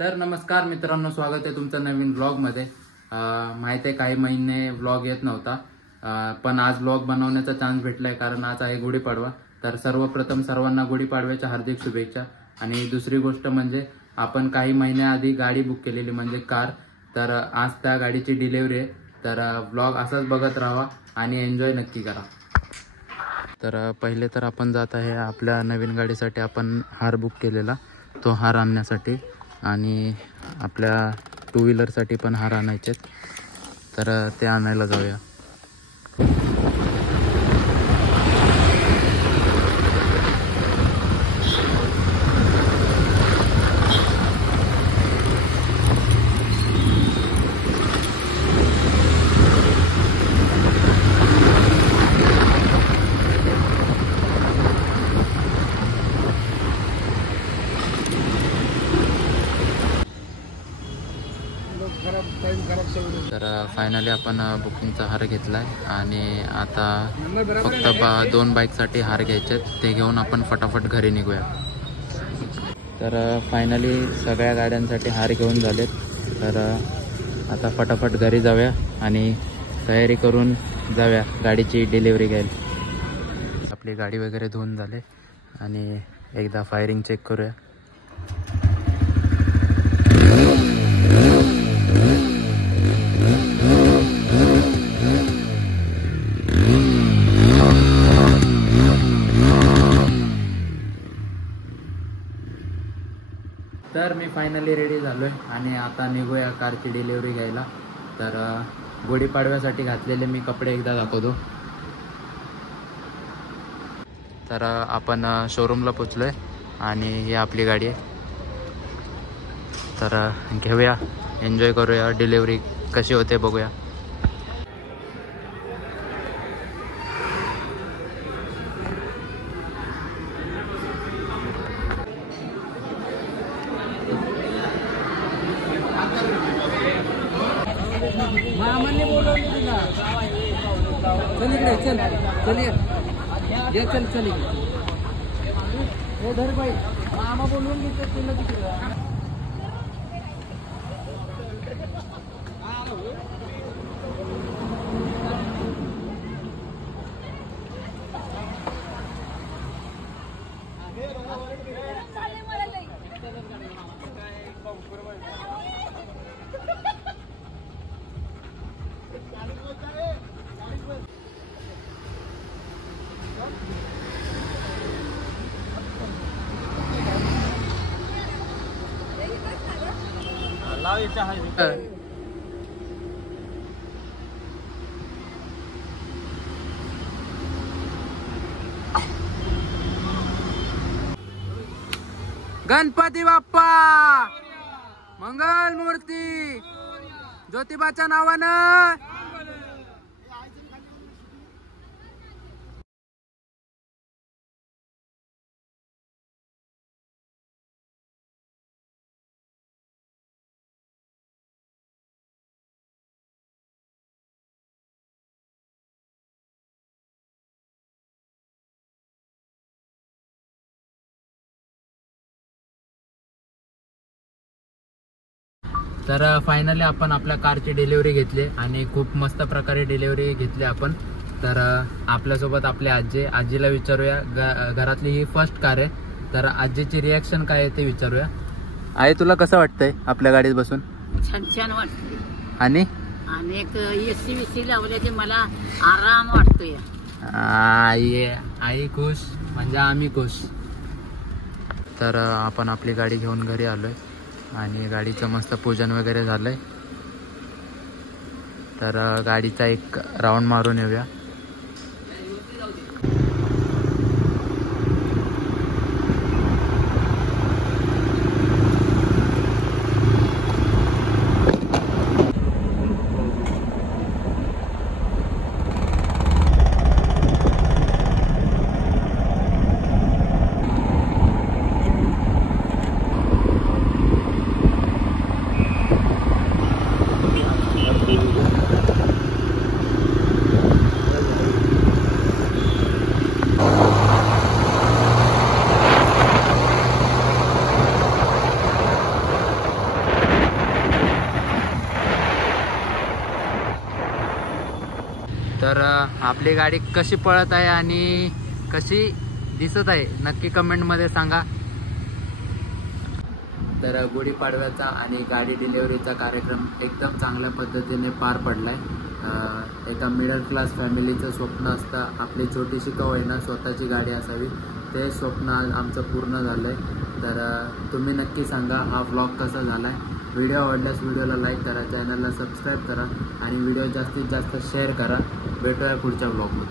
तर नमस्कार मित्रांनो, स्वागत आहे तुमचं नवीन व्लॉगमध्ये। माहिती आहे काही महिने व्लॉग येत नव्हता, पण आज व्लॉग बनवण्याचा चान्स भेटलाय कारण आज आहे गुढीपाडवा। तर सर्वप्रथम सर्वांना गुढीपाडव्याच्या हार्दिक शुभेच्छा। आणि दुसरी गोष्ट म्हणजे आपण काही महिन्याआधी गाडी बुक केलेली म्हणजे कार, तर आज त्या गाडीची डिलिव्हरी आहे। तर व्लॉग असाच बघत राहा आणि एन्जॉय नक्की करा। तर पहिले तर आपण जात आहे आपल्या नवीन गाडीसाठी आपण हार बुक केलेला, तो हार आणण्यासाठी। आणि आपल्या टू व्हीलरसाठी पण हार आणायचे, तर ते आणायला जाऊया। तर फायनली आपण बुकिंगचा हार घेतलाय आणि आता फक्त 2 बाईकसाठी हार घ्यायचे, ते घेऊन आपण फटाफट घरी निघूया। तर फायनली सगळ्या गाड्यांसाठी हार घेऊन झालेत, तर आता फटाफट घरी जाऊया आणि तयारी करून जाऊया गाडीची डिलिव्हरी घ्यायला। आपली गाडी वगैरे धुवून झाले आणि एकदा फायरिंग चेक करूया। तर मी फायनली रेडी झालोय आणि आता निघूया कारची डिलिव्हरी घ्यायला। तर गुढीपाडव्यासाठी घातलेले मी कपडे एकदा दाखवतो। तर आपण शोरूमला पोचलोय आणि ही आपली गाडी आहे, तर घेऊया, एन्जॉय करूया, डिलिव्हरी कशी होते बघूया। चल इकडे, चल चल ये, चल चल हे धर बाई, मामा बोलवून घेतो तुला तिकडे। गणपती बाप्पा मंगल मूर्ती, ज्योतिबाच्या नावानं। तर फायनली आपण आपल्या कारची डिलिव्हरी घेतली आणि खूप मस्त प्रकारे डिलिव्हरी घेतली आपण। तर आपल्यासोबत आपली आजीला विचारूया, घरातली ही फर्स्ट कार आहे, तर आजीची रिॲक्शन काय आहे ते विचारूया। आई, तुला कसं वाटतंय आपल्या गाडीत बसून? छान छान वाटतंय आणि एक एसी विसी लावल्याचे मला आराम वाटतोय। आई खुश म्हणजे आम्ही खुश। तर आपण आपली गाडी घेऊन घरी आलोय आणि गाडीचं मस्त पूजन वगैरे झालंय, तर गाडीचा एक राऊंड मारून येऊया। तर आपली गाडी कशी पळत आहे आणि कशी दिसत आहे नक्की कमेंटमध्ये सांगा. तर गुढीपाडव्याचा आणि गाडी डिलिव्हरीचा कार्यक्रम एकदम चांगल्या पद्धतीने पार पडलाय. एका मिडल क्लास फॅमिलीचं स्वप्न असतं आपली छोटीशी का होईना स्वतःची गाडी असावी, ते स्वप्न आज आमचं पूर्ण झालं आहे. तर तुम्ही नक्की सांगा हा व्लॉग कसा झाला आहे. व्हिडिओ आवडल्यास व्हिडिओला लाईक करा, चॅनलला सबस्क्राईब करा आणि व्हिडिओ जास्तीत जास्त शेअर करा. भेटूया पुढच्या व्लॉगमध्ये.